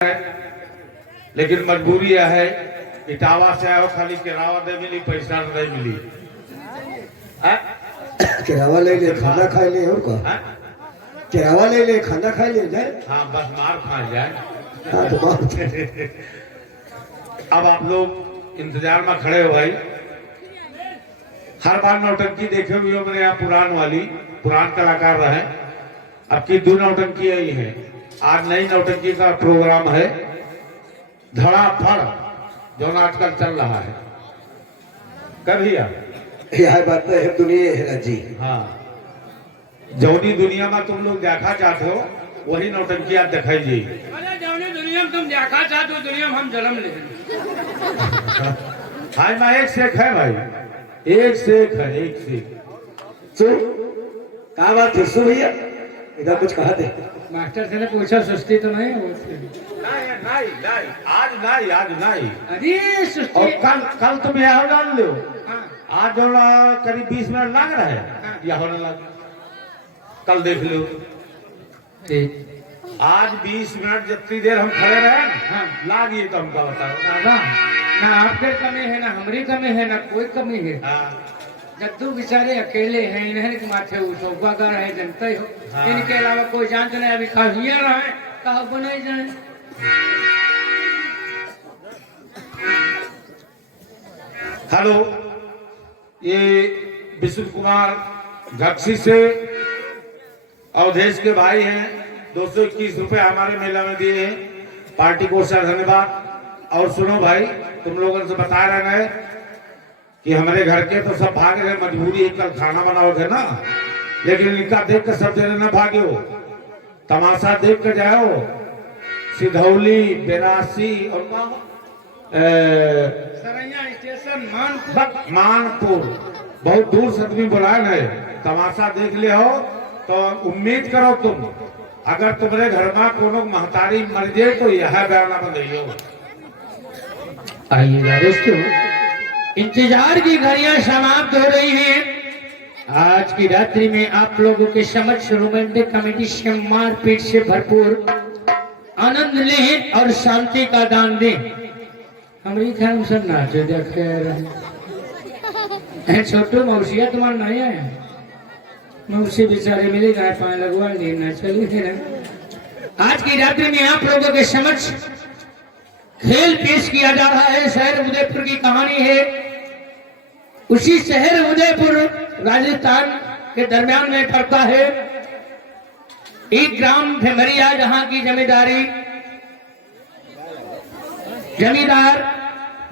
लेकिन मजबूरी यह है इटावा से आओ खाली किरावा दे मिली पैसा नहीं मिली। किरावा ले ले खाना खा ले और का किरावा ले ले खाना खा ले जाए। हाँ बस मार खा जाए। हाँ तो बात अब आप लोग इंतजार में खड़े हो भाई। हर बार नौटंकी देखे हुए हो मेरे यहाँ पुरान कलाकार रहे। अब की दो नौटंकी आई है। आज नई नौटंकी का प्रोग्राम है धड़ाफड़ जो आजकल चल रहा है। कभी यह बात तो है दुनिया है जी। हाँ जौनी दुनिया में तुम लोग देखा चाहते हो वही नौटंकी आप दिखाई जी। अरे जौनी दुनिया में तुम देखा चाहते हो दुनिया में हम जन्म ले। भाई मैं एक से एक है भाई, एक से एक है, एक से एक। क्या बात है सु भैया इधर कुछ कहा दे। मास्टर से ने पूछा सुस्ती तो नहीं है नहीं आज नहीं। अरे सुस्ती और कल तुम यहाँ डाल लो। हाँ। आज जो करीब 20 मिनट लग रहा है या होने लग। कल देख लो आज 20 मिनट जितनी देर हम खड़े रहे हाँ। लागिए तो हमका बताओ। ना आपके कमी है ना हमारी कमी है ना कोई कमी है। हाँ। जद्दू बेचारे अकेले हैं इन्हें के माथे सौभागर है जनता ही हो। हाँ। इनके अलावा कोई जानते नहीं। अभी कहिए रहे कहा बनाई जाए। हेलो ये विष्णु कुमार घक्सी से अवधेश के भाई हैं। 221 रुपए हमारे मेला में दिए हैं। पार्टी को सर धन्यवाद। और सुनो भाई तुम लोगों से बता रहे हैं कि हमारे घर के तो सब भाग रहे। मजबूरी है कल खाना बनाओगे ना। लेकिन इनका देख कर सब जने न भागे हो। तमाशा देख कर जाओ। सिधौली बेरासी और सरैया स्टेशन मानपुर बहुत दूर से आदमी बुलाए है। तमाशा देख ले हो तो उम्मीद करो तुम अगर तुम्हारे घर में कोनो महतारी मर जाए तो यह बयाना बंदियो। आइएगा दोस्तों इंतजार की घड़ियां समाप्त हो रही हैं। आज की रात्रि में आप लोगों के समक्ष रोमांटिक कमेटी से मारपीट से भरपूर आनंद लें और शांति का दान दें। हमारी ख्याल सब नाचे देखे रहे छोटो मौसिया तुम्हारा नहीं आया। मौसी बेचारे मिले गाय पाए लगवा लेना चलिए फिर। आज की रात्रि में आप लोगों के समक्ष खेल पेश किया जा रहा है। शहर उदयपुर की कहानी है। उसी शहर उदयपुर राजस्थान के दरमियान में पड़ता है। एक ग्राम भेमरिया जहां की जमींदार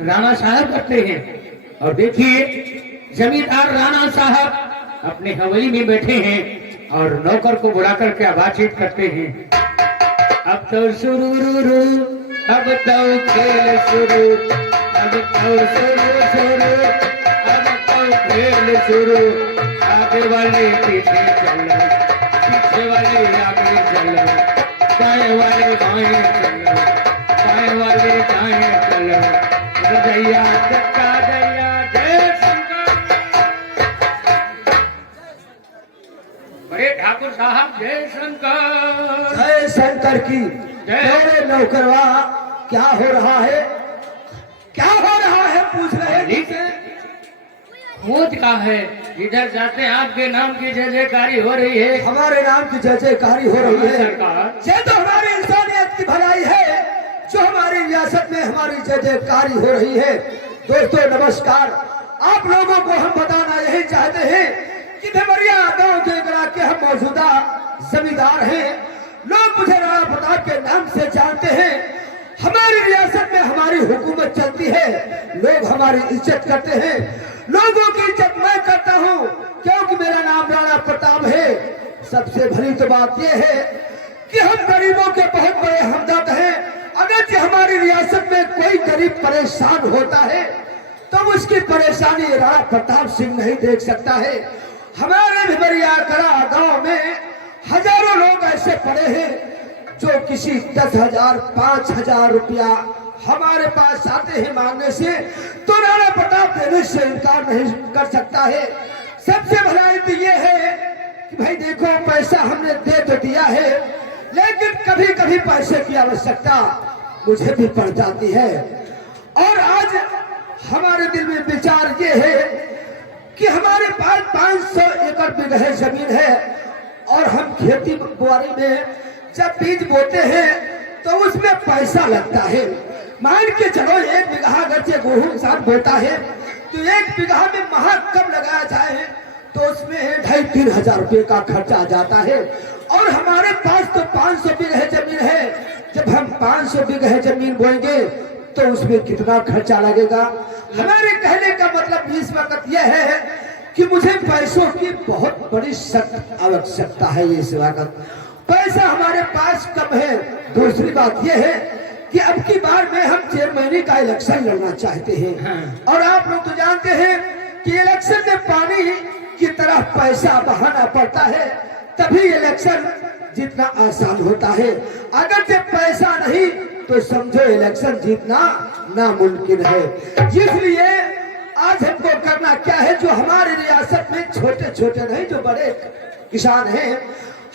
राणा साहब करते हैं। और देखिए जमींदार राणा साहब अपने हवेली में बैठे हैं और नौकर को बुला करके बातचीत करते हैं। अब तो शुरू अब तो खेल शुरू अब तो शुरू अब तो खेल शुरू। आगे वाले पीछे चलो पीछे वाले आगे चलो दाएं वाले बाएं चलो बाएं वाले दाएं चलो। दैया दत्ता दैया जय शंकर। बड़े ठाकुर साहब जय शंकर की तेरे नौकरवा क्या हो रहा है पूछ रहे हैं। मूत का है इधर जाते हैं आपके नाम की जय जयकारी हो रही है। हमारे नाम की जय जयकारी हो रही है। सरकार ये तो हमारी इंसानियत की भलाई है जो हमारी रियासत में हमारी जय जयकारी हो रही है। दोस्तों नमस्कार। आप लोगों को हम बताना यही चाहते हैं कि भेमरिया गांव के के हम मौजूदा जमींदार हैं। लोग मुझे राणा प्रताप के नाम से जानते हैं। हमारी रियासत में हमारी हुकूमत चलती है। लोग हमारी इज्जत करते हैं। लोगों की इज्जत मैं करता हूं क्योंकि मेरा नाम राणा प्रताप है। सबसे बड़ी तो बात यह है कि हम गरीबों के बहुत बड़े हमदर्द हैं। अगर जो हमारी रियासत में कोई गरीब परेशान होता है तो उसकी परेशानी राणा प्रताप सिंह नहीं देख सकता है। हमारे भेमरिया गांव में हजारों लोग ऐसे पड़े हैं जो किसी 10,000 5,000 रुपया हमारे पास आते हैं मांगने से तो राणा प्रताप देने से इनकार नहीं कर सकता है। सबसे भलाई तो ये है कि भाई देखो पैसा हमने दे तो दिया है लेकिन कभी कभी पैसे की आवश्यकता मुझे भी पड़ जाती है। और आज हमारे दिल में विचार ये है कि हमारे पास 500 एकड़ बिगहे जमीन है और हम खेती बुआरी में जब बीज बोते हैं तो उसमें पैसा लगता है। मान के चलो 1 बीघा अगर से गेहूं इंसान बोता है तो 1 बीघा में महा कब लगाया जाए तो उसमें 2,500-3 हजार रुपये का खर्चा आ जाता है। और हमारे पास तो 500 बीघे जमीन है। जब हम 500 बीघे जमीन बोएंगे तो उसमें कितना खर्चा लगेगा। हमारे कहने का मतलब इस वक्त यह है कि मुझे पैसों की बहुत बड़ी सख्त आवश्यकता है। इस वक्त पैसा हमारे पास कम है। दूसरी बात यह है कि अब की बार में हम चेयरमैनी का इलेक्शन लड़ना चाहते हैं। और आप लोग तो जानते हैं कि इलेक्शन में पानी की तरह पैसा बहाना पड़ता है तभी इलेक्शन जीतना आसान होता है। अगर जब पैसा नहीं तो समझो इलेक्शन जीतना नामुमकिन है। इसलिए आज हमको करना क्या है, जो हमारी रियासत में छोटे छोटे नहीं जो बड़े किसान हैं,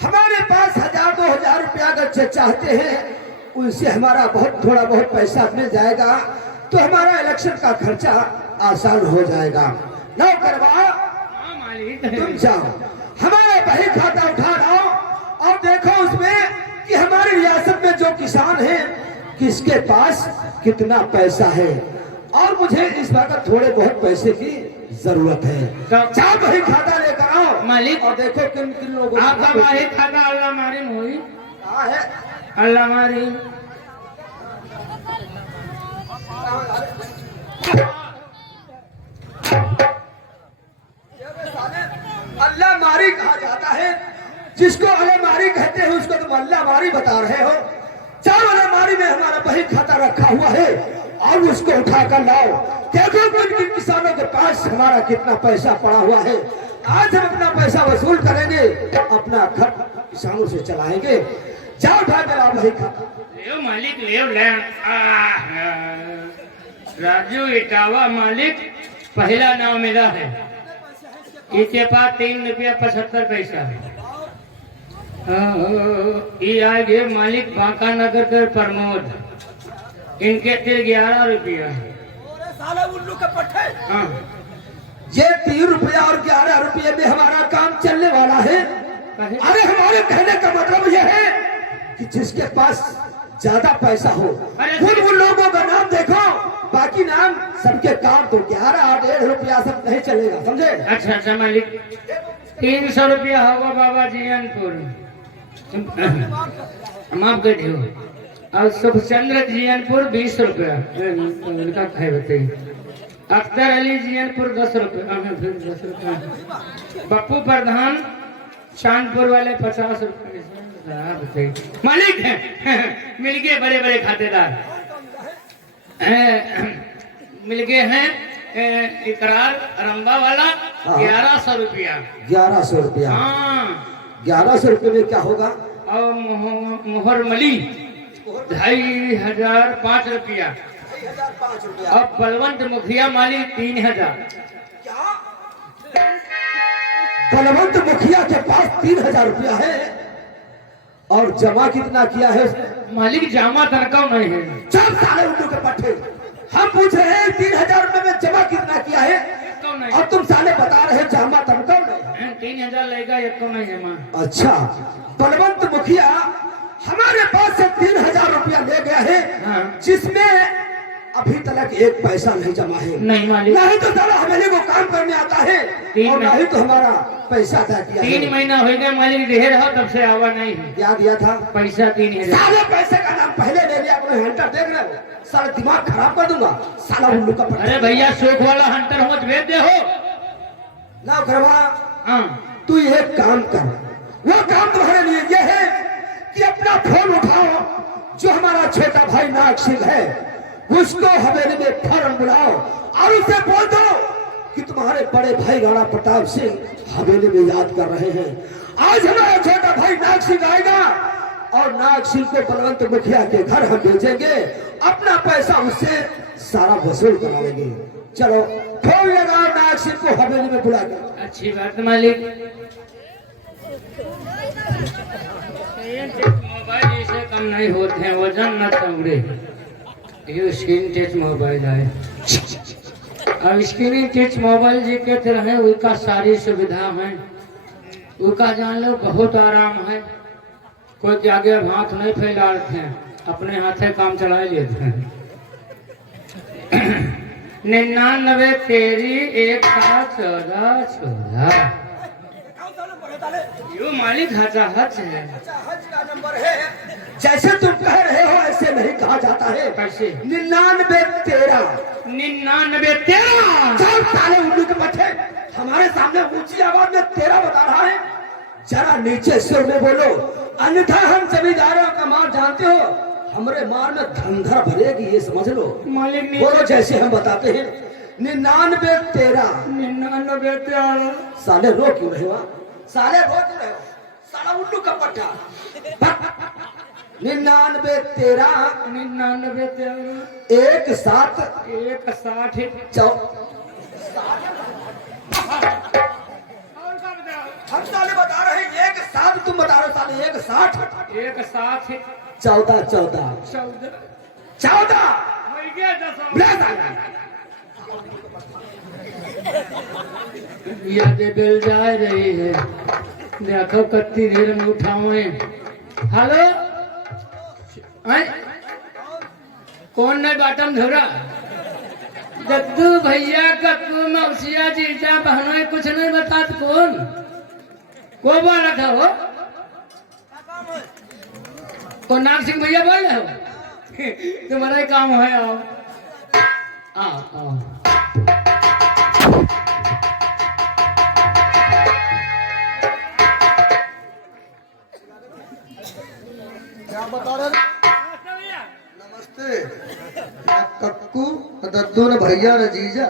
हमारे पास 1,000-2,000 रुपया अगर चाहते हैं उनसे हमारा थोड़ा बहुत पैसा मिल जाएगा तो हमारा इलेक्शन का खर्चा आसान हो जाएगा। लो करवा तुम जाओ हमारा बही खाता उठा लाओ और देखो उसमें कि हमारी रियासत में जो किसान हैं किसके पास कितना पैसा है। और मुझे इस वक्त थोड़े बहुत पैसे की जरूरत है। जाओ बही खाता लेकर आओ मालिक। और देखो किन किन लोगों आपका बही खाता अल्लाह मारी हुई कहाँ है। अल्लाह मारी अल्लाह मारी कहा जाता है। जिसको अल्लाह मारी कहते हैं उसको तुम अल्लाह मारी बता रहे हो। चार अल्लाह मारी में हमारा बही खाता रखा हुआ है और उसको उठा कर लाओ। देखो किन किसानों के पास हमारा कितना पैसा पड़ा हुआ है। आज हम अपना पैसा वसूल करेंगे, अपना घर किसानों से चलाएंगे। जाओ उठा कर लाओ बही खाता। ले मालिक ले राजू इटावा मालिक पहला नाम मेरा है। इसके पास 3 रुपया 75 पैसा है। ये आगे मालिक बांका नगर के प्रमोद, इनके तिल 11 रुपया। हाँ ये 3 रुपया और 11 रुपये में हमारा काम चलने वाला है। अरे हमारे कहने का मतलब यह है कि जिसके पास ज्यादा पैसा हो उन लोगों का नाम देखो, बाकी नाम सबके काम तो 11 और 1.5 रुपया सब नहीं चलेगा, समझे। अच्छा अच्छा मालिक 300 रुपया होगा बाबा जियनपुर, माफ कर दियो। और सुखचंद्र जियनपुर 20 रुपया उनका है बताइए। अख्तर अली जियनपुर 10 रुपया, 10 रुपया। बप्पू प्रधान चांदपुर वाले 50 रुपये बताइए। मालिक है मिल गए बड़े बड़े खातेदार मिल गए हैं। इकरार रंबा वाला 1100 रुपया। 1100 रुपया। हाँ 1100 रुपये में क्या होगा। और मोहर मली 2,500 5 रुपया। 5 रुपया। अब बलवंत मुखिया माली 3,000। बलवंत मुखिया के पास 3,000 रुपया है और जमा कितना किया है। मालिक जामा तनका नहीं है। 4 साल उल्लू के पट्टे। हम पूछ रहे हैं 3,000 रुपये में जमा कितना किया है और तुम साले बता रहे जमा तनका नहीं। 3,000 लेगा एक नहीं जमा। अच्छा बलवंत मुखिया हमारे पास से 3,000 रुपया ले गया है। हाँ। जिसमें अभी तक 1 पैसा नहीं जमा है। नहीं मालिक। नहीं तो साला हमें को काम करने आता है और नहीं तो हमारा पैसा तय किया। 3 महीना हो गया मालिक ढेर हो तब से आवा नहीं है। क्या दिया था पैसा 3,000। साले पैसे का नाम पहले ले लिया। अपने हंटर देख रहे हो, साला दिमाग खराब कर दूंगा साला उल्लू का पट्टा। अरे भैया शोक वाला हंटर हो भेज दे हो ना करवा। हाँ तू ये काम कर। वो काम तुम्हारे लिए ये है कि अपना फोन उठाओ, जो हमारा छोटा भाई नाग सिंह है उसको हवेली में फौरन बुलाओ और उसे बोल दो कि तुम्हारे बड़े भाई राणा प्रताप सिंह हवेली में याद कर रहे हैं। आज हमारा छोटा भाई नाग सिंह आएगा और नाग सिंह को बलवंत मुखिया के घर हम भेजेंगे। अपना पैसा उससे सारा वसूल कराएंगे। चलो फोन लगाओ नाग सिंह को हवेली में बुला कर। अच्छी बात मालिक। मोबाइल इसे कम नहीं होते हैं, वजन न चमड़े। ये स्क्रीन टच मोबाइल है। अब स्क्रीन टच मोबाइल जी कहते रहे, उसका सारी सुविधा है, उसका जान लो बहुत आराम है। कोई के आगे हाथ नहीं फैलाते हैं, अपने हाथे काम चला लेते हैं। 99 तेरी 114 यो मालिक हचा हच है। हज का नंबर है। जैसे तुम कह रहे हो ऐसे नहीं कहा जाता है। कैसे? 99 13। 99 13। चल साले उल्लू के बच्चे, हमारे सामने ऊंची आवाज में 13 बता रहा है। जरा नीचे सुर में बोलो, अन्यथा हम जमींदारों का माल जानते हो, हमारे माल में धंधा भरेगी, ये समझ लो। मालिक ने बोलो जैसे हम बताते हैं। 99 13। 99 13। साले रो क्यों रहे हो? साले रो क्यों रहे हो? साला उल्लू का पट्टा। 99 13। 99 13। 1 7 1 60। हम साले बता रहे हैं 1 7, तुम बता रहे हो साले 1 60। 1 60। 14 14 14। यादें बिल जा रही है, देखो कत्ती देर में उठावे। हेलो, कौन नहीं बाटम धोरा? दद्दू भैया, कक्कू, मौसिया, जीजा, बहनों कुछ नहीं बतात। कौन को बोल रखा हो? कौन? नाग सिंह भैया बोल रहे हो? तुम्हारा ही काम है। आओ आओ आओ। क्या बता रहे? नमस्ते, मैं कक्कू, दद्दू ने भैया ने जीजा।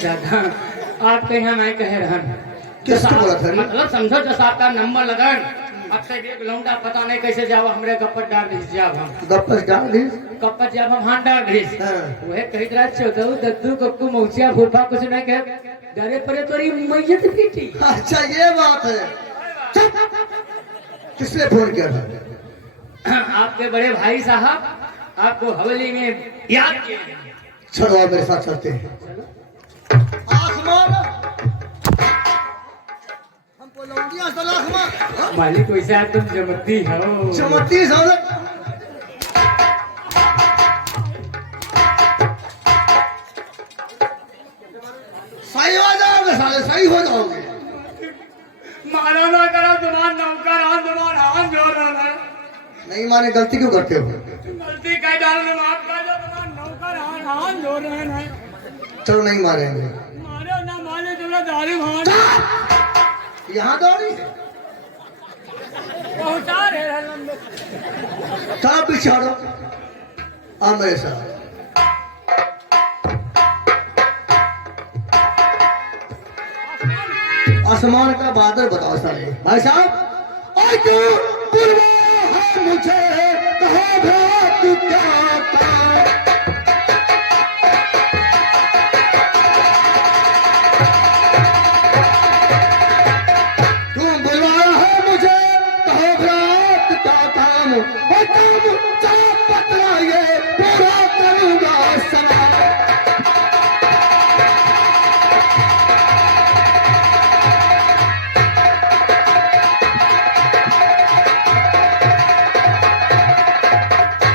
दादा आपके यहाँ मैं कह रहा किसको बोला था? मतलब समझो, जैसा आपका नंबर लगन अब से एक लौंडा पता नहीं कैसे जाओ, हमरे गप्पत डाल दी जाओ, हम गप्पस डाल दी। गप्पत जाओ, हम हाथ डाल दी। हाँ। वह कही रहा चौदह दद्दू कक्कू मौसिया फूफा कुछ नहीं कह डरे परे तोरी मैयत पीटी। अच्छा ये बात है। किसने फोन किया था? आपके बड़े भाई साहब आपको हवेली में याद किए। चलो आप मेरे साथ चलते हैं। हमको लौंडिया सलाह मार। मालिक वैसा तुम जमती हो। चमत्ती साले। सही हो जाओगे साले, सही हो जाओगे। मानो ना करो, तुम्हारा नौकर आन, तुम्हारा आन जो रहा है। नहीं माने गलती क्यों करते हो? गलती कह डाल दो, माफ कर दो, तुम्हारा नौकर आन जो रहा है। चलो नहीं मारेंगे। मारो ना मारे, तुम्हें दारू भान यहाँ दौड़ी पहुंचा रहे लंबे। चलो पीछे हटो, आ मेरे साथ। आसमान का बादल बताओ साले। भाई साहब, और क्यों बुलवा है मुझे, कहो भला तू क्या काम? तुम बुलवाया है मुझे, कहो भला तू क्या काम? और काम चला पतला ये पूरा करूंगा सलाम।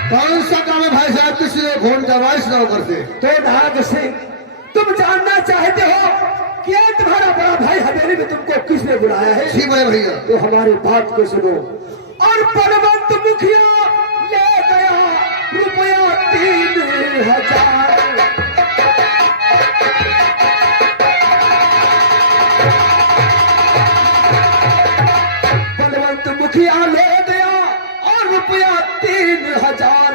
कौन सा काम है भाई साहब? किसी ने फोन करवाया इस नौकर से? तो नाग सिंह, तुम जानना चाहते हो कि ये तुम्हारा बड़ा भाई हवेली में तुमको किसने बुलाया है? जी बड़े भैया। तो हमारी बात को सुनो। और बलवंत मुखिया ले गया रुपया 3000। बलवंत मुखिया ले गया और रुपया 3000।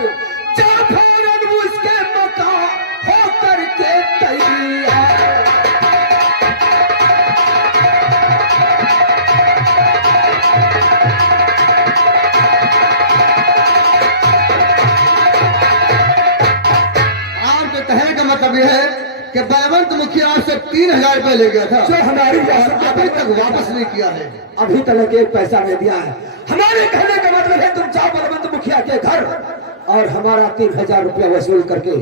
जा फौरन उसके मका होकर के तैयार। मतलब यह है कि बलवंत मुखिया आपसे 3000 रुपए ले गया था, जो हमारी और अभी तक वापस नहीं किया है। अभी तक एक पैसा नहीं दिया है। हमारे कहने का मतलब है तुम जाओ बलवंत मुखिया के घर और हमारा 3000 रुपया वसूल करके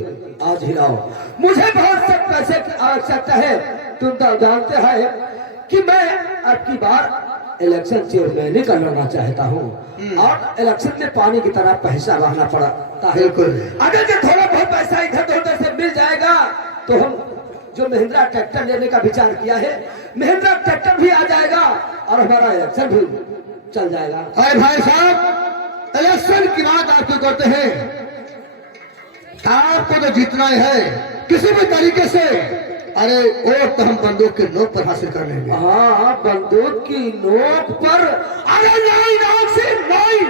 आज ही लाओ। मुझे बहुत सख्त पैसे की आवश्यकता है। तुम तो जानते हैं कि मैं आपकी बार इलेक्शन चेयरमैन का लड़ना चाहता हूँ और इलेक्शन में पानी की तरह पैसा रहना पड़ता है। अगर जो थोड़ा बहुत पैसा इधर उधर से मिल जाएगा तो हम जो महिंद्रा ट्रैक्टर लेने का विचार किया है, महिंद्रा ट्रैक्टर भी आ जाएगा और हमारा इलेक्शन भी चल जाएगा। अरे भाई साहब, इलेक्शन की बात आपको करते हैं, आपको तो जीतना ही है किसी भी तरीके से। अरे वोट तो हम बंदूक के नोक पर हासिल कर लेंगे। हाँ, बंदूक की नोक पर। अरे नहीं नाक से नहीं,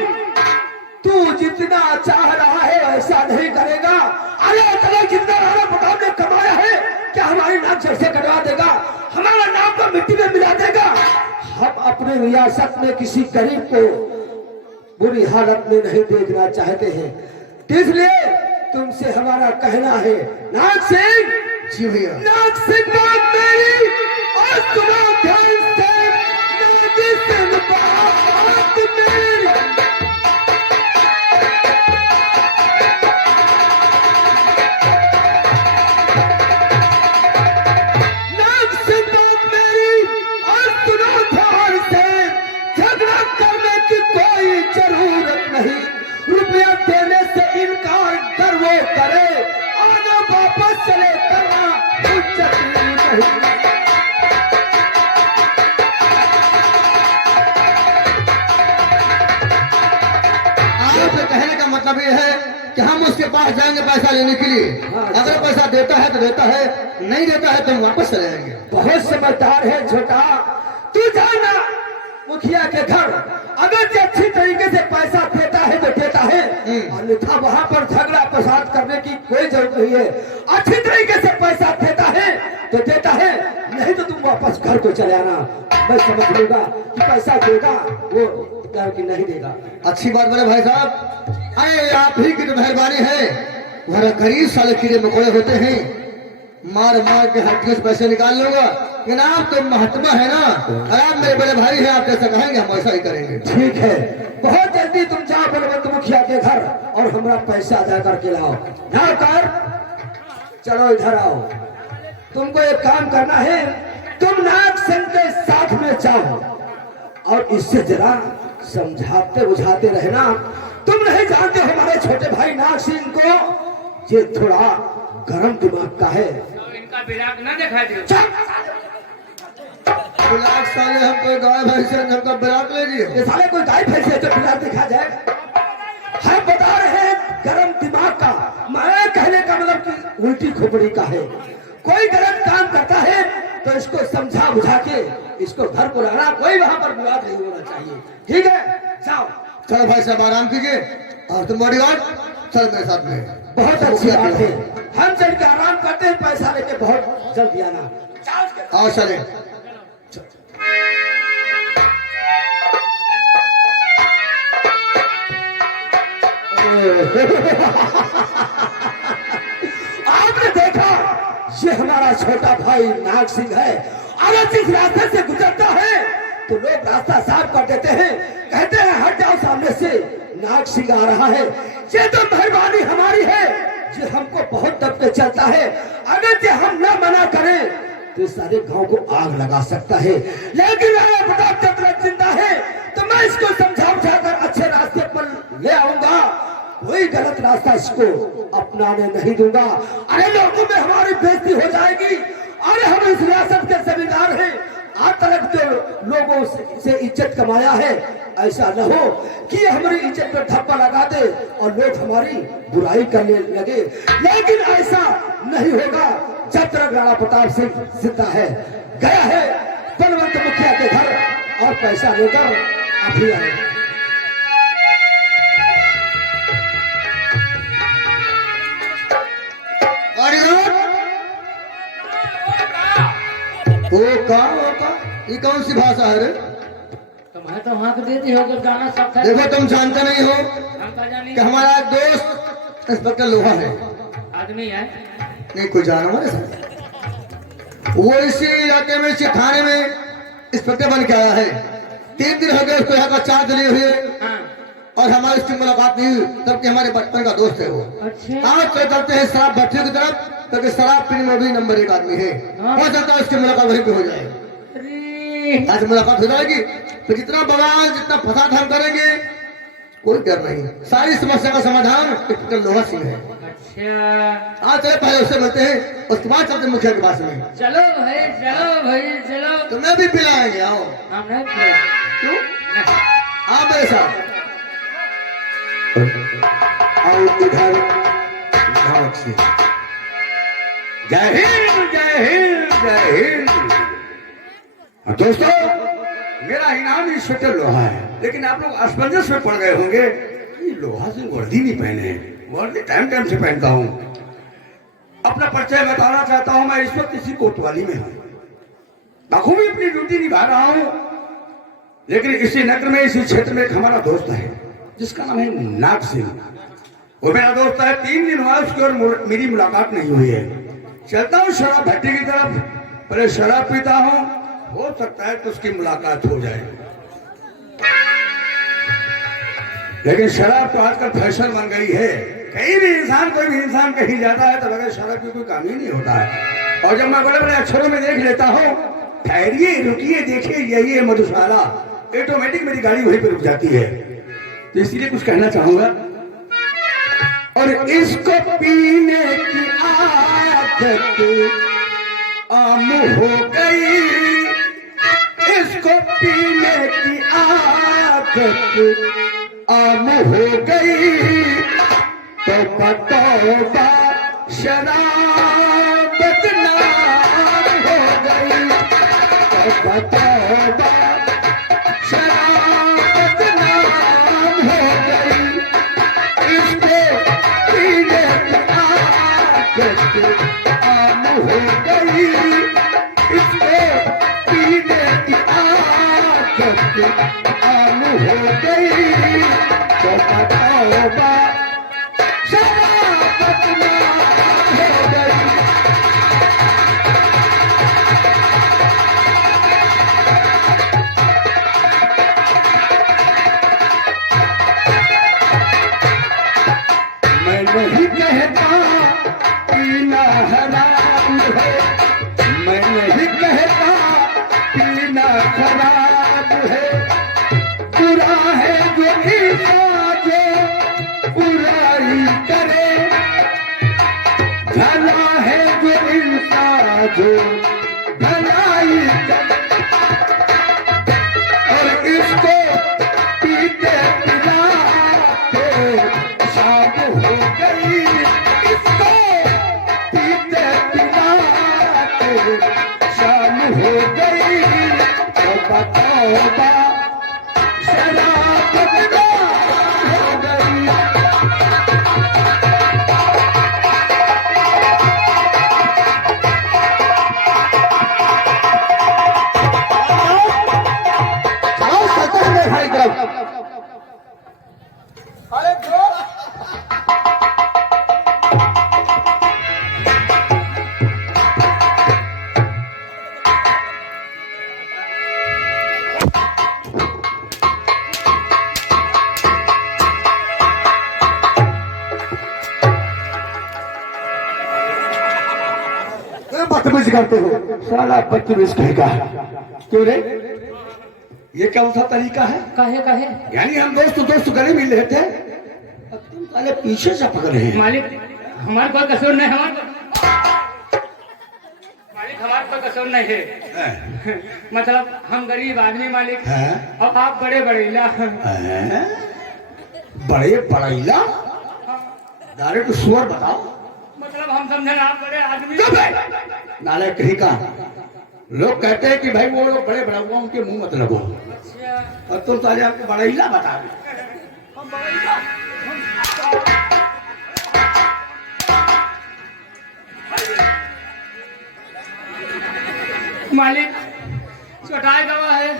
तू जितना चाह रहा है ऐसा नहीं करेगा। अरे इतना जितना राणा प्रताप ने कमाया है क्या हमारी नाक जड़ से कटवा देगा, हमारा नाम को मिट्टी में मिला देगा। हम अपने रियासत में किसी गरीब को बुरी हालत में नहीं देखना चाहते हैं, इसलिए तुमसे हमारा कहना है नाग सिंह। जी भैया। नाग सिंह बात मेरी और सुनो ध्यान से, नाग सिंह बात मेरी। नाग सिंह बात मेरी और सुनो ध्यान से, झगड़ा करने की कोई जरूरत नहीं। रुपया देने से इनकार कर वो करे, आना वापस चले करना उचित नहीं। आपके कहने का मतलब ये है कि हम उसके पास जाएंगे पैसा लेने के लिए। अगर पैसा देता है तो देता है, नहीं देता है तो हम वापस चले जाएंगे। बहुत समझदार है छोटा, तू जाना मुखिया के घर, अगर जो अच्छी तरीके से पैसा देता है तो देता है, अन्यथा वहाँ पर झगड़ा फसाद करने की कोई जरूरत नहीं है। अच्छी तरीके से पैसा देता है तो देता है, नहीं तो तुम वापस घर को चले आना। मैं समझ लूंगा कि पैसा देगा वो घर की नहीं देगा। अच्छी बात बोले भाई साहब, अरे आप ही की तो मेहरबानी है, वरना गरीब साले कीड़े मकोड़े होते हैं, मार मार के हड्डियों से पैसे निकाल लूंगा। लेकिन आप तो महात्मा है ना, और आप मेरे बड़े भाई हैं, आप जैसा कहेंगे हम वैसा ही करेंगे। ठीक है, बहुत जल्दी तुम जाओ बलवंत मुखिया के घर और हमारा पैसा अदा करके लाओ। नौकर चलो इधर आओ, तुमको एक काम करना है, तुम नाग सिंह के साथ में जाओ और इससे जरा समझाते बुझाते रहना। तुम नहीं जानते हमारे छोटे भाई नाग सिंह को, ये थोड़ा गरम दिमाग का है। इनका विराग न दिखा दो। लाख साले हमको गाय भैंस हमको बिराक ले लिए। ये साले कोई गाय भैंस है जो बिराग दिखा जाए? हम बता रहे हैं गरम दिमाग का, मैं कहने का मतलब कि उल्टी खोपड़ी का है। कोई गलत काम करता है तो इसको समझा बुझा के इसको घर को लाना, कोई वहां पर विवाद नहीं होना चाहिए। ठीक है, जाओ। चलो भाई साहब आराम कीजिए, और तुम बॉडीगार्ड चल मेरे साथ में। बहुत अच्छी बात है, हम चल के आराम करते हैं, पैसा लेके बहुत जल्दी आना। आओ चले। आपने देखा, ये हमारा छोटा भाई नाग सिंह है। अगर जिस रास्ते से गुजरता है तो लोग रास्ता साफ कर देते हैं, कहते हैं हट जाओ सामने से, नाग सिंह आ रहा है। ये तो मेहरबानी हमारी है, ये हमको बहुत दब के चलता है। अगर ये हम न मना करें तो सारे गांव को आग लगा सकता है, लेकिन राणा प्रताप जब तक जिंदा है तो मैं इसको समझा बुझाकर अच्छे रास्ते पर ले आऊंगा। कोई गलत रास्ता इसको अपनाने नहीं दूंगा। अरे लोगों में हमारी बेइज्जती हो जाएगी। अरे हम इस रियासत के जमींदार हैं, आज तक जो लोगों से इज्जत कमाया है, ऐसा न हो कि हमारी इज्जत पर धब्बा लगा दे और लोग हमारी बुराई करने लगे। लेकिन ऐसा नहीं होगा जब तक राणा प्रताप सिंह जिंदा है। गया है बलवंत मुखिया के घर और पैसा लेकर अभी आए। ये कौन सी भाषा है रे? तुम्हें तो वहां देती हो जब गाना सब देखो तुम जानते नहीं हो हम तो जानी कि हमारा दोस्त इंस्पेक्टर लोहा है। आदमी है। नहीं कोई जानवर है साहब। वो इसी इलाके में, इसी थाने में इंस्पेक्टर बन के आया है। 3 दिन हो गए उसको यहाँ का चार्ज लिए हुए, हाँ। और हमारी उसकी मुलाकात नहीं हुई। तब के हमारे बचपन का दोस्त है वो। अच्छा। आज तो चलते हैं शराब भट्टी की तरफ, क्योंकि शराब पीने में भी नंबर 1 आदमी है। हो सकता है उसकी मुलाकात वहीं पे हो जाए। अरे आज मुलाकात हो जाएगी तो जितना बवाल, जितना फसाद हम करेंगे कोई डर नहीं। सारी समस्या का समाधान इंस्पेक्टर लोहा सिंह है। अच्छा आज चले पहले उससे मिलते हैं, उसके बाद चलते मुखिया के पास में। चलो भाई, चलो भाई, चलो। तुम्हें भी पिलाएंगे, आओ। हम नहीं पिए। क्यों? आओ मेरे साथ। आओ इधर गाँव से। जय हिंद, जय हिंद, जय हिंद। दोस्तों, मेरा इनाम इंस्पेक्टर लोहा है, लेकिन आप लोग असमंजस में पड़ गए होंगे कि लोहा से वर्दी नहीं पहने। वर्दी टाइम टाइम से पहनता हूँ। अपना परिचय बताना चाहता हूँ। मैं इस वक्त इसी कोतवाली में हूँ, बखूबी अपनी ड्यूटी निभा रहा हूँ। लेकिन इसी नगर में, इसी क्षेत्र में एक हमारा दोस्त है जिसका नाम है नाग सिंह। वो मेरा दोस्त है। 3 दिन हुआ उसकी और मेरी मुलाकात नहीं हुई है। चलता हूँ शराब भट्टी की तरफ, पहले शराब पीता हूँ, हो सकता है तो उसकी मुलाकात हो जाए। लेकिन शराब तो आजकल फैशन बन गई है। कहीं भी इंसान, कोई भी इंसान कहीं जाता है तो बगैर शराब की कोई काम ही नहीं होता है। और जब मैं बड़े बड़े अक्षरों में देख लेता हूँ, ठहरिए, रुकिए, देखिए, यही है मधुशाला, ऑटोमेटिक मेरी गाड़ी वहीं पर रुक जाती है। तो इसलिए कुछ कहना चाहूंगा। और इसको पीने की आदत आम हो गई, इसको पीने की आदत आम हो गई, तो बतौबा शराब बदनाम हो गई, तो बतौबा शराब बदनाम हो गई। इसको पीने की आदत आम हो गई, इसको पीने की आदत आम हो गई, तो बतौबा शराब बदनाम हो गई। मैं नहीं कहता पीना हराम है, मैं नहीं कहता पीना खराब है। बुरा है जो इंसान जो बुराई करे, भला है जो इंसान जो भलाई करे। और इसको पीते पिलाते शाम हो गई, इसको पीते पिलाते शाम हो गई, तो बतौबा शराब बदनाम हो गई। चलो चलते हैं मेरे भाई तरफ। अरे जो बदतमीजी करते हो, साला बदतमीज कहेगा। क्यों रे, ये कौन सा तरीका है? काहे काहे यानी हम दोस्त गले मिल रहे थे, अब तुम साले पीछे से पकड़ रहे हैं। मालिक, हमारा कोई कसूर नहीं, मालिक हमारा कोई कसूर नहीं है। मतलब हम गरीब आदमी मालिक, हैं? और आप बड़े बड़ेला। हैं? बड़े बड़ैला डायरेक्ट सुअर बताओ। मतलब हम समझे आप बड़े आदमी। नाले कहीं का लोग कहते हैं कि भाई वो लोग बड़े बड़ा हुआ, उनके मुंह मत लगो। अच्छा और तुम साले आपको बड़ैला बता दे। हम बड़ेला। मालिक चटाई दवा है,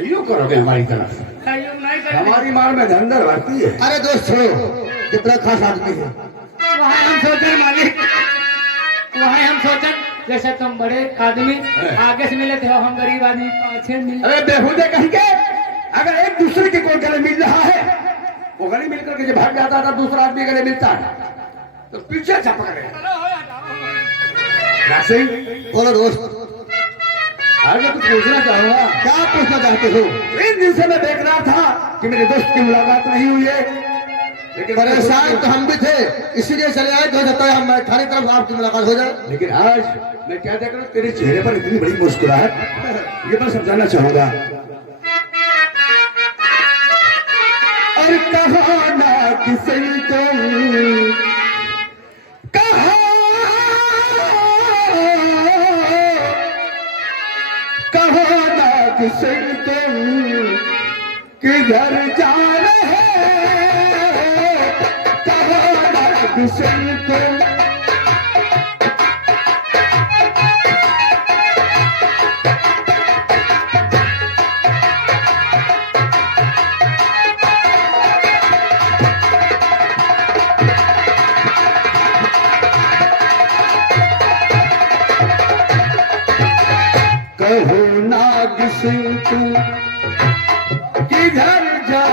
यूं करोगे हमारी तरफ, सहयोग नहीं करेंगे। हमारी मार में धंधर भरती है। अरे दोस्त छोड़ो, कितना खास आदमी है। वहाँ हम सोचन मालिक, वहाँ हम सोचन जैसे तुम बड़े आदमी आगे से मिले थे हम गरीब आदमी पाछे मिले। अरे बेहुदे कहीं के, अगर एक दूसरे के कोई गले मिल रहा है, वो गले मिल करके जब भाग जाता था दूसरा आदमी गले मिलता है तो पीछे छपक रहे। बोलो दोस्त, आगे कुछ पूछना चाहूंगा। क्या पूछना चाहते हो? इन दिन से मैं देख रहा था कि मेरे दोस्त की मुलाकात नहीं हुई है, लेकिन परेशान तो हम भी थे, इसीलिए चले आए तो जाता है हम थाने तरफ आपकी मुलाकात हो जाए। लेकिन आज मैं क्या देख रहा हूँ, तेरे चेहरे पर इतनी बड़ी मुस्कुराहट, ये मैं समझाना चाहूंगा। और कहा ना किसी तुम, कहा ना किसी तुम किधर जा रहे हो, कहा ना किसी तुम। कहो नाग सिंह तुम किधर जा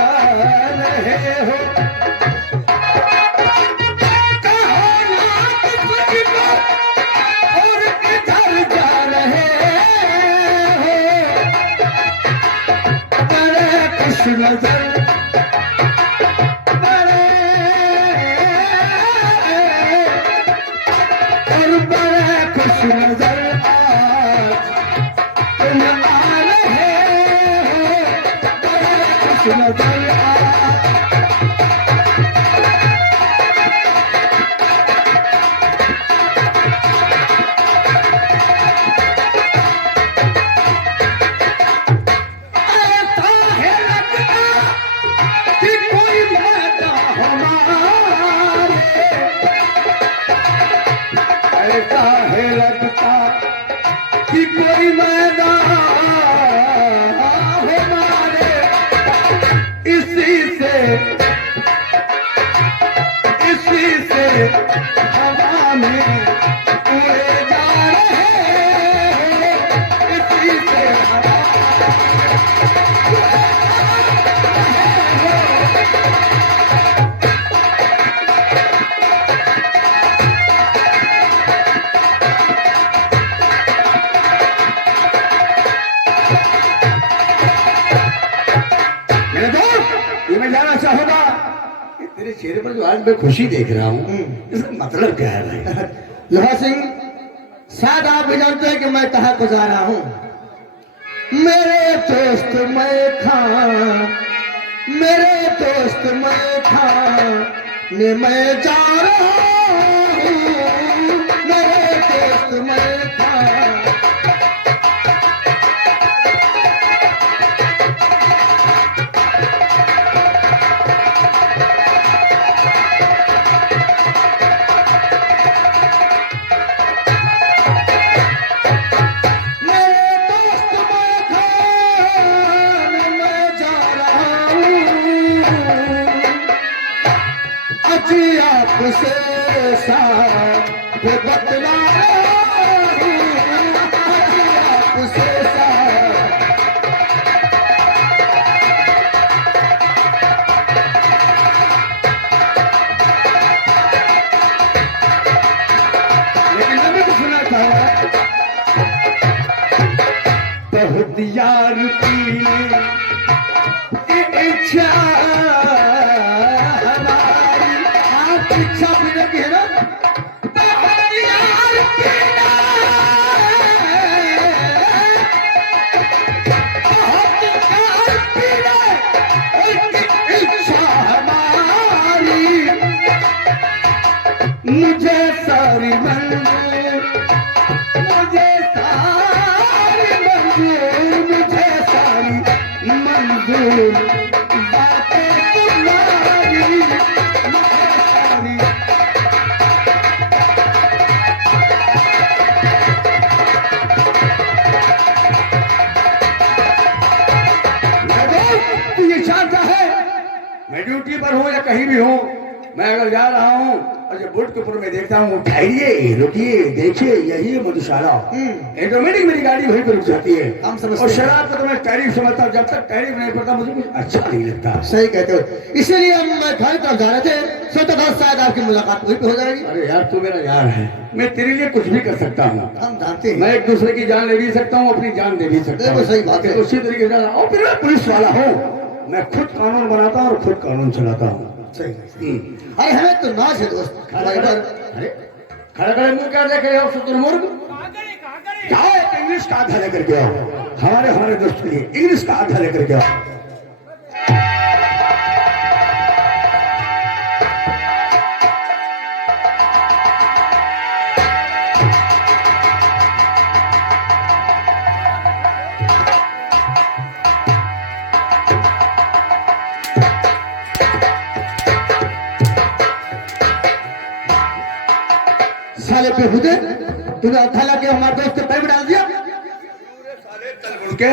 रहे हो, कहो नाग सिंह तुम और किधर जा रहे हो। बड़े खुश नजर, बड़े और बड़े खुश नजर तुम आ रहे हो, बड़े खुश नजर ऐसा है लगता कि कोई वादा हमारे, ऐसा है लगता कि कोई मैदान हमारे, इसी से हवा में उड़े जा रहे हो, इसी से हवा मेरे दोस्त, ये मैं जानना चाहूंगा कि तेरे चेहरे पर जो आज मैं खुशी देख रहा हूँ, इसका मतलब क्या है भाई? लोहा सिंह, शायद आप भी जानते हैं कि मैं कहाँ को जा रहा हूँ। मेरे दोस्त मैं खां, मेरे दोस्त मैं खां ने मैं जा रहा हूँ, मेरे दोस्त मैं खां। आपसे साथ बतला आपसे साथ, लेकिन मैं भी सुना था बहुत यार की इच्छा, इच्छा भी लगी है ना, बहुत यार पीना, बहुत यार पीना, इच्छा हमारी, मुझे सारी मंजिल, मुझे सारी मंजिल, मुझे सारी मंजिल बातें तुम्हारी, ये चाहता है मैं ड्यूटी पर हूं या कहीं भी हूं, मैं अगर जा रहा हूं और जब बोर्ड के ऊपर मैं देखता हूँ ठहरिए रुकिए देखिए यही है मधुशाला, ऑटोमेटिक मेरी गाड़ी वहीं पर रुक जाती है। हम समझते और शराब को तो मैं टैरिफ समझता हूँ, जब तक टैरिफ नहीं पड़ता मुझे कुछ अच्छा नहीं लगता। सही कहते हो, इसीलिए हम घर तरफ जा रहे थे, सोचा था शायद आपकी मुलाकात वहीं पे हो जाएगी। अरे यार तू मेरा यार है, मैं तेरे लिए कुछ भी कर सकता हूँ। हम जानते हैं, मैं एक दूसरे की जान ले भी सकता हूँ, अपनी जान दे भी सकता हूँ। सही बात है, उसी तरीके से और फिर मैं पुलिस वाला हूँ, मैं खुद कानून बनाता हूँ और खुद कानून चलाता हूँ। सही। अरे हमें तो नाच है दोस्त। अरे खड़ा खड़े मुंह क्या देख रहे हो शुतुरमुर्ग? जाओ एक इंग्लिश का आधा लेकर के आओ, हमारे दोस्त के लिए इंग्लिश का आधा लेकर के आओ। साले बेहुदे, तूने आधा लाके हमारे दोस्त के पैर में डाल दिया। साले तलगुड़ के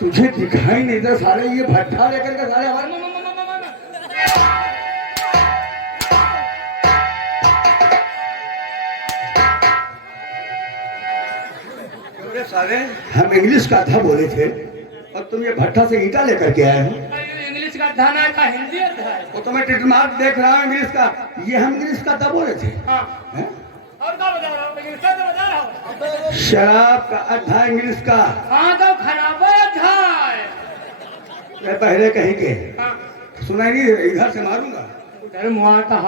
तुझे दिखाई नहीं दे, साले ये भट्ठा लेकर के साले हमारे साले हम इंग्लिश का था बोले थे और तुम ये भट्ठा से ईटा लेकर के आए हो। इंग्लिश का था ना, का हिंदी था। वो तो मैं टिटमार्क देख रहा हूँ इंग्लिश का, ये हम इंग्लिश का था बोले थे। हाँ। और क्या बता रहा हूँ, इंग्लिश का तो बता रहा हूँ। शराब का अद्धा इंग्लिश का। हाँ तो खराब था। पहले कहीं के सुनाई नहीं, इधर से मारूंगा। उधर मुआ था।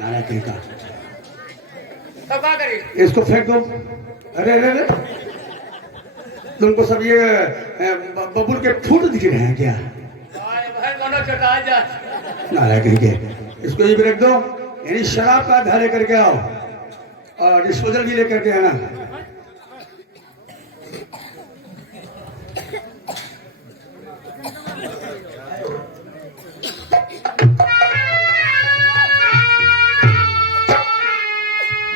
नारा कहीं का। तो क्या करी? इसको फेंक दो। अरे अरे अरे, तुमको सब ये बबुल के फूट दिख रहे हैं क्या? नारा कहीं के, इसको ये भी रख दो, यानी शराब का आधा लेकर के आओ और डिस्पोजल भी लेकर के आना।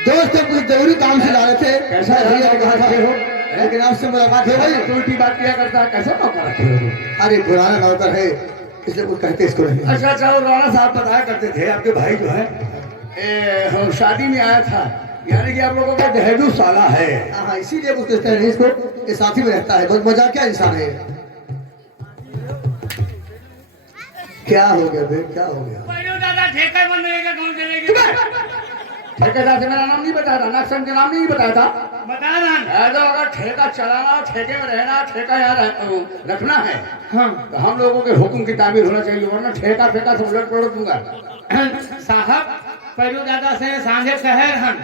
दोस्त हम कुछ जरूरी काम से ला रहे थे। कैसा भैया कहा हो, लेकिन आपसे मुलाकात हो गई। उल्टी बात किया करता है, कैसा नौकर रखे हो? अरे पुराना नौकर है इसलिए कुछ कहते इसको नहीं। अच्छा अच्छा, राणा साहब बताया करते थे आपके भाई जो है शादी में आया था, यानी कि आप लोगों का दहेजू साला है। हाँ इसीलिए कुछ कहते हैं इसको, ये साथी में रहता है, बहुत मजाकिया इंसान है। क्या हो गया बे, क्या हो गया? ठेका बनने का काम चलेगा। ठेकेदार से मेरा नाम नहीं बताया था, नक्सल का नाम नहीं बताया था। बता रहा तो अगर ठेका चलाना, ठेके में रहना, ठेका यहाँ रखना है, हाँ, तो हम लोगों के हुक्म की ताबीर होना चाहिए, वरना ठेका फेंका से उलट पलट दूंगा। साहब पहलू दादा से सांझे शहर हम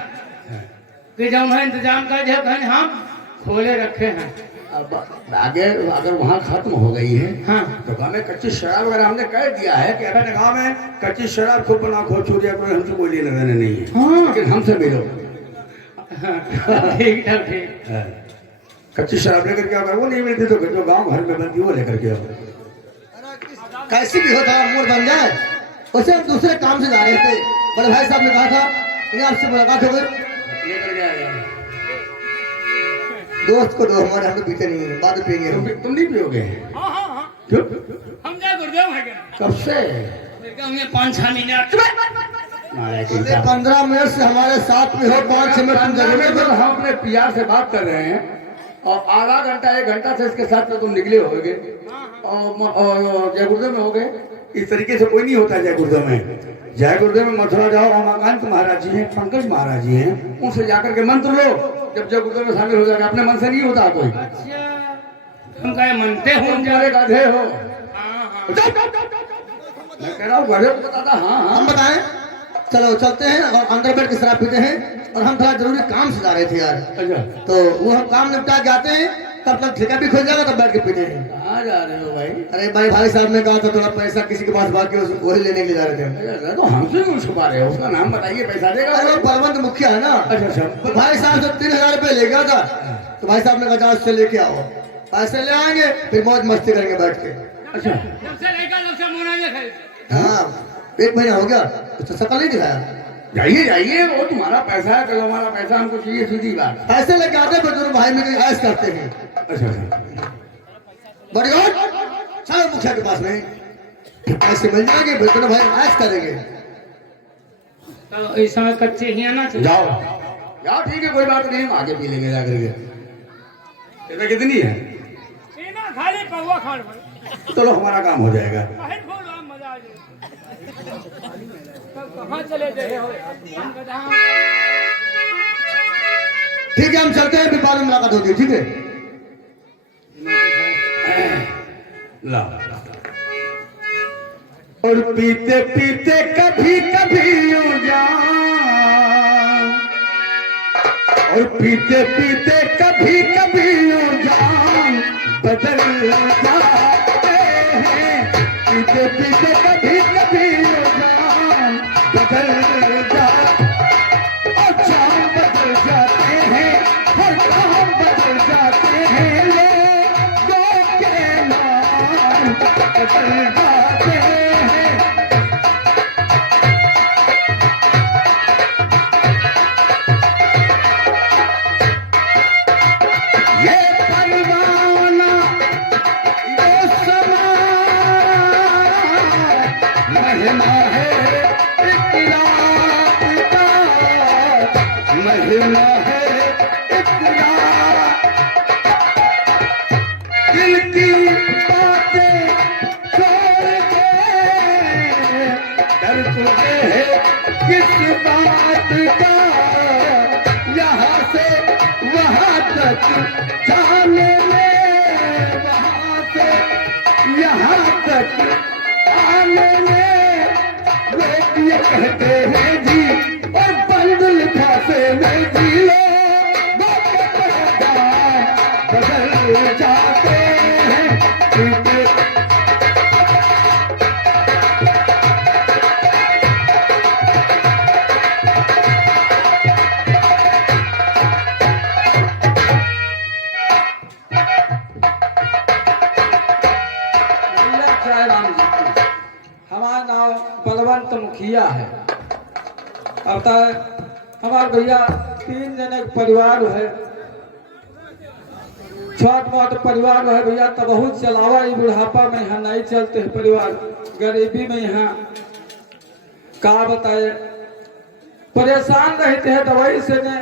कि जब है इंतजाम कर दे हम खोले रखे हैं। अब आगे अगर वहाँ खत्म हो गई है, हाँ, तो गाँव में कच्ची शराब वगैरह हमने कह दिया है कि अपने गाँव में कच्ची शराब खूब बना खो छोड़िया, कोई हमसे कोई लेने देने नहीं है। हाँ। लेकिन हमसे मिलो। ठीक ठीक। कच्ची शराब लेकर के आओ, वो नहीं मिलती तो जो गाँव घर में बनती वो लेकर के आओ। कैसी भी होता है मूड बन जाए, उसे हम दूसरे काम से जा रहे थे। बड़े भाई साहब ने कहा था आपसे मुलाकात हो गई, दोस्त को दो, हमारे हम तो पीते नहीं है, बाद में पिएंगे। तुम नहीं पियोगे? क्यों? हम जा गुरुदेव है। कब से? 5-6 मिनट। 15 मिनट से हमारे साथ में हो, 5-6 मिनट हम अपने पियार से बात कर रहे हैं और आधा घंटा 1 घंटा से इसके साथ में तुम निकले होगे और जय गुरुदेव में हो गए। इस तरीके से कोई नहीं होता जय गुरुदेव में। जय गुरुदेव में मथुरा जाओ, रमाकांत महाराज जी हैं, पंकज महाराज जी हैं, उनसे जाकर के मंत्र लो, जब जय गुरुदेव में शामिल हो जाएगा। अपने मन से नहीं होता कोई। अच्छा, हम क्या मनते हो? गधे हो। मैं कह रहा हूँ गधे को बताता। हाँ हम बताएं, चलो चलते हैं और अंदर बैठ के शराब पीते हैं, और हम थोड़ा जरूरी काम से जा रहे थे यार। अच्छा, तो वो हम काम निपटा के आते हैं, तब तक ठेका भी खुल जाएगा, तब बैठ के पीते हैं। कहाँ जा रहे हो भाई? अरे भाई साहब ने कहा था थोड़ा पैसा किसी के पास बाकी, वही लेने के लिए जा रहे थे। तो हमसे क्यों छुपा रहे हो? उसका नाम बताइए, पैसा देगा। अरे वो बलवंत मुखिया है ना। अच्छा, तो भाई साहब जब 3000 रुपये ले गया था, तो भाई साहब ने कहा उससे लेके आओ, पैसे ले आएंगे, फिर मौज मस्ती करेंगे बैठ के। अच्छा, हाँ 1 महीना हो गया, उससे शकल नहीं दिखाया। जाइए जाइए, वो तुम्हारा पैसा है, कल हमारा पैसा हमको चाहिए, सीधी बात। पैसे लेके आते हैं, दोनों भाई में ऐश करते हैं। अच्छा, बड़ी बात, चलो मुखिया के पास में पैसे मिल जाएंगे, दोनों भाई ऐश करेंगे। तो इस समय कच्चे ही आना चाहिए। जाओ जाओ, ठीक है, कोई बात नहीं, हम आगे पी लेंगे जाकर के। इतना कितनी है? खाली पौवा खान भाई चलो, हमारा काम हो जाएगा। बाहर बोल रहा, मजा आ जाए। कहाँ चले गए हो हम बताओ। ठीक है, हम चलते हैं, फिर बाद में मुलाकात होती है, ठीक है? ला। और पीते पीते कभी कभी यूं जान, और पीते पीते कभी कभी यूं जान बदल जाते हैं। पीते पीते कभी कभी यूं जान बदल जाते, और जान बदल जाते हैं, हर काम बदल जाते हैं, लोगों के नाम बदल जाते हैं। ये परवाना ये समा महिमा है एक रात का, महिमा है एक रात। दिल की बातें छोड़ के डर तुझे है किस बात का, यहाँ से वहाँ तक जाने में, वहाँ से यहाँ तक आने में, लोग ये कहते हैं जी, और बंदल फांसे में जी, लोग बदल जाते हैं। हमारा नाम बलवंत मुखिया है। अब हमारे भैया 3 जने का परिवार है, छोट मोट परिवार है भैया, तो बहुत चलावा। ये बुढ़ापा में यहाँ नहीं चलते हैं परिवार, गरीबी में यहाँ का बताए, परेशान रहते हैं दवाई से ने।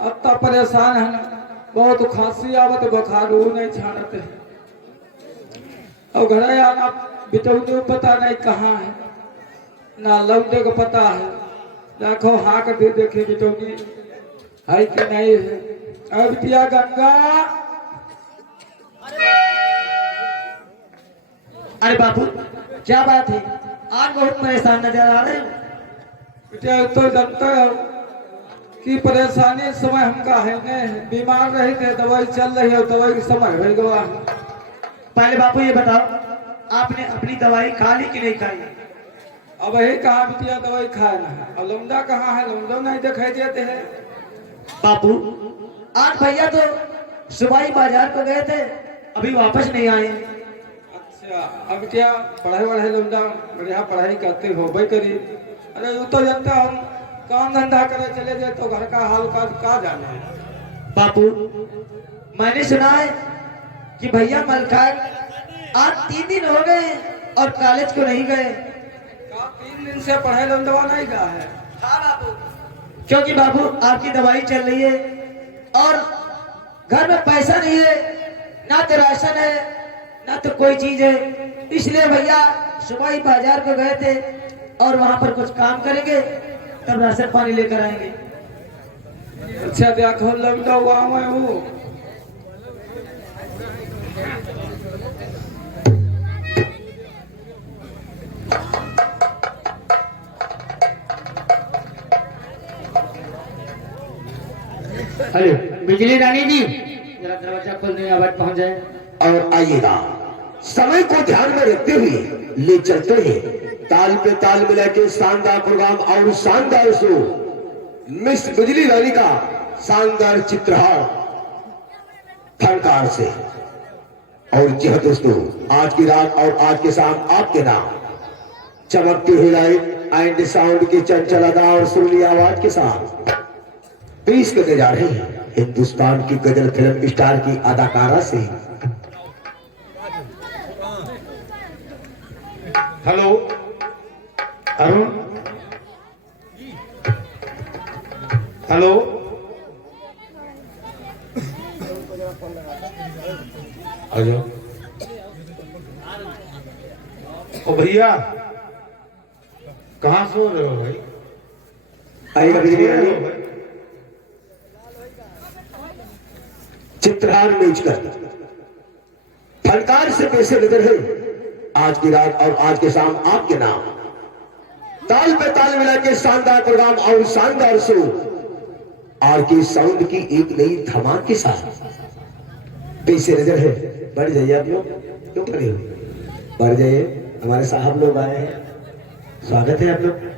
अब तो परेशान है ना, बहुत खांसी आवत, बुखार वो नहीं छाड़ते हैं। और घर आना बिटौनी पता नहीं कहाँ है, ना लौटे को पता है, देखो हाँ कर दे देखे बिटौनी है कि नहीं है। अब बिटिया गंगा, अरे बापू क्या बात है, आज बहुत परेशान नजर आ रहे हो। बिटिया तो जानते हो कि परेशानी इस समय हमका है नहीं, बीमार रहे थे, दवाई चल रही है, दवाई का समय हो गया है। पहले बापू ये बताओ, आपने अपनी दवाई खा ली कि नहीं खाई? अब यही कहा बिटिया दवाई खाए ना है, अब लौंडा कहाँ है, लौंडा नहीं दिखाई देते हैं। बापू आज भैया तो सुबह ही बाजार को गए थे, अभी वापस नहीं आए। अच्छा, अब क्या पढ़ाई वढ़ाई लौंडा बढ़िया पढ़ाई करते हो भाई करी। अरे वो तो जानता हम काम धंधा करे चले जाए तो घर का हाल का जाने है। बापू मैंने सुना है कि भैया मलखान आज 3 दिन हो गए और कॉलेज को नहीं गए। 3 दिन से पढ़ाई लौंडवा नहीं गया है। हाँ बापू, क्योंकि बाबू आपकी दवाई चल रही है और घर में पैसा नहीं है, ना तो राशन है ना तो कोई चीज है, इसलिए भैया सुबह ही बाजार को गए थे और वहां पर कुछ काम करेंगे तब राशन पानी लेकर आएंगे। अच्छा देखो लौंडा हुआ मैं हूँ। अरे बिजली रानी जी, जरा दरवाजा खोल दें, आवाज पहुंच जाए। और आइएगा, समय को ध्यान में रखते हुए ले चलते हैं ताल पे ताल मिला के शानदार प्रोग्राम और शानदार शो मिस बिजली रानी का शानदार चित्रहार फनकार से। और जी हाँ दोस्तों, आज की रात और आज के शाम आपके नाम चमकती हुई लाइट एंड साउंड की चंचल अदा और सुरीली आवाज के साथ पेश करने जा रहे हैं हिंदुस्तान की गजल फिल्म स्टार की अदाकारा से। हेलो अरुण, हेलो, आ जाओ। ओ भैया, कहाँ सो रहे हो भाई? आइएगा बिजली रानी। चित्रहार बेचकर फनकार से पैसे नजर है आज की रात और आज के शाम आपके नाम। ताल पे ताल मिला के शानदार प्रोग्राम और शानदार शो और की साउंड की एक नई धमाके के साथ पैसे नजर है। बढ़ जाइए आप लोग, क्यों खड़े हो? बढ़ जाइए, हमारे साहब लोग आए हैं, स्वागत है आप लोग।